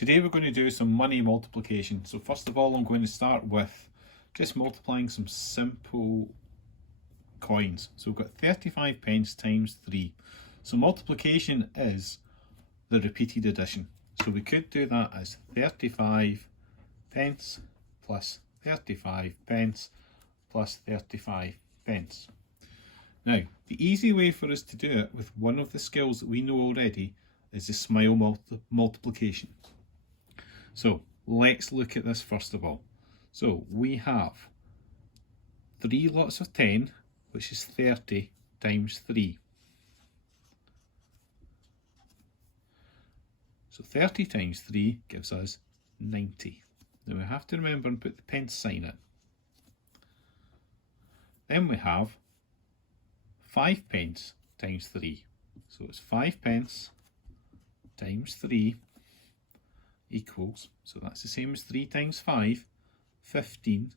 Today we're going to do some money multiplication. So first of all, I'm going to start with just multiplying some simple coins. So we've got 35 pence times 3. So multiplication is the repeated addition. So we could do that as 35 pence plus 35 pence plus 35 pence. Now, the easy way for us to do it with one of the skills that we know already is the SMILE multiplication. So let's look at this first of all. So we have 3 lots of 10, which is 30 times 3. So 30 times 3 gives us 90. Now we have to remember and put the pence sign in. Then we have 5 pence times 3. So it's 5 pence times 3 equals, so that's the same as 3 times 5, 15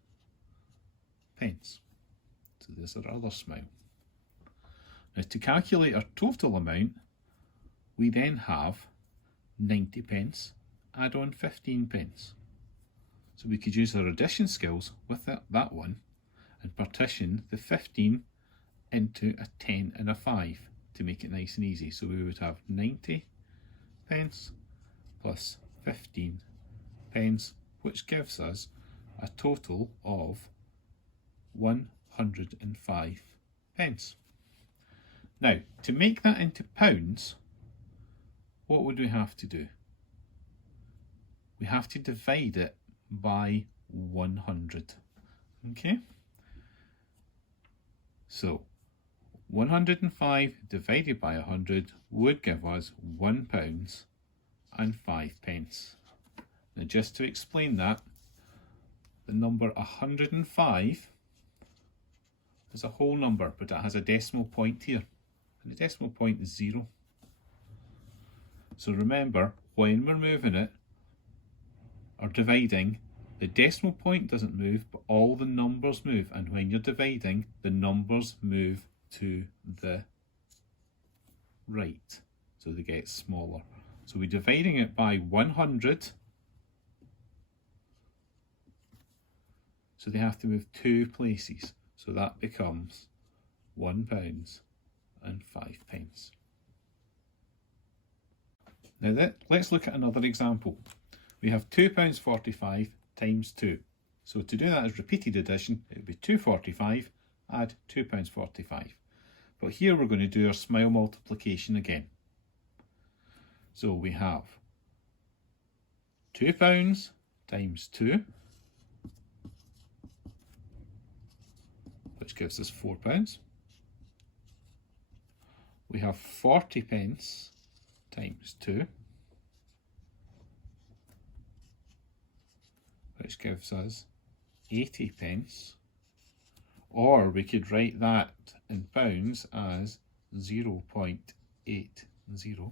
pence. So there's our other SMILE. Now to calculate our total amount, we then have 90 pence, add on 15 pence. So we could use our addition skills with that one and partition the 15 into a 10 and a 5 to make it nice and easy. So we would have 90 pence plus 15 pence, which gives us a total of 105 pence. Now, to make that into pounds, what would we have to do? We have to divide it by 100. Okay? So, 105 divided by 100 would give us £1 and 5 pence. Now just to explain that, the number 105 is a whole number, but it has a decimal point here, and the decimal point is 0. So remember, when we're moving it or dividing, the decimal point doesn't move, but all the numbers move, and when you're dividing, the numbers move to the right, so they get smaller. So we're dividing it by 100, so they have to move 2 places. So that becomes £1 and 5 pence. Now let's look at another example. We have £2.45 times 2. So to do that as repeated addition, it would be 2.45, add £2.45. But here we're going to do our SMILE multiplication again. So we have £2 times 2, which gives us £4. We have 40 pence times 2, which gives us 80 pence. Or we could write that in pounds as 0.80.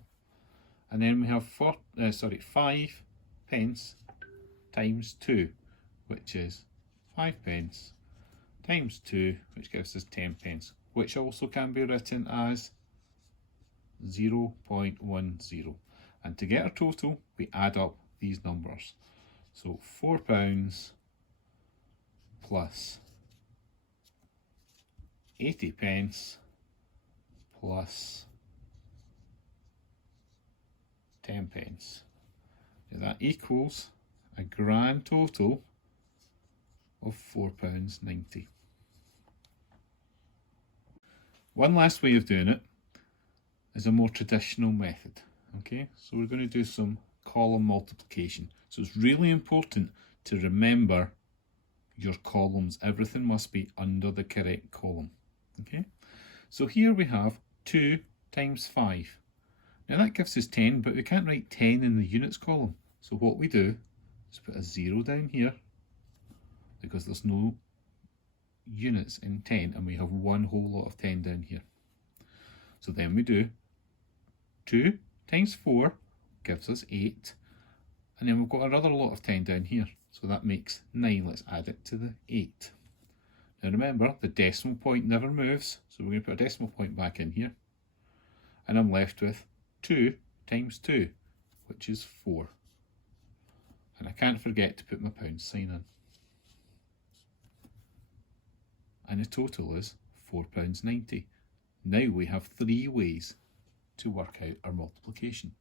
And then we have 5 pence times 2, which is 5 pence times 2, which gives us 10 pence, which also can be written as 0.10. And to get our total, we add up these numbers. So £4 plus 80 pence plus 10 pence. Now that equals a grand total of £4.90. One last way of doing it is a more traditional method. Okay, so we're going to do some column multiplication. So it's really important to remember your columns. Everything must be under the correct column. Okay, so here we have 2 times 5. Now that gives us 10, but we can't write 10 in the units column. So what we do is put a 0 down here, because there's no units in 10, and we have one whole lot of 10 down here. So then we do 2 times 4 gives us 8, and then we've got another lot of 10 down here, so that makes 9. Let's add it to the 8. Now remember, the decimal point never moves, so we're going to put a decimal point back in here, and I'm left with 2 times 2, which is 4. And I can't forget to put my pound sign in. And the total is £4.90. Now we have 3 ways to work out our multiplication.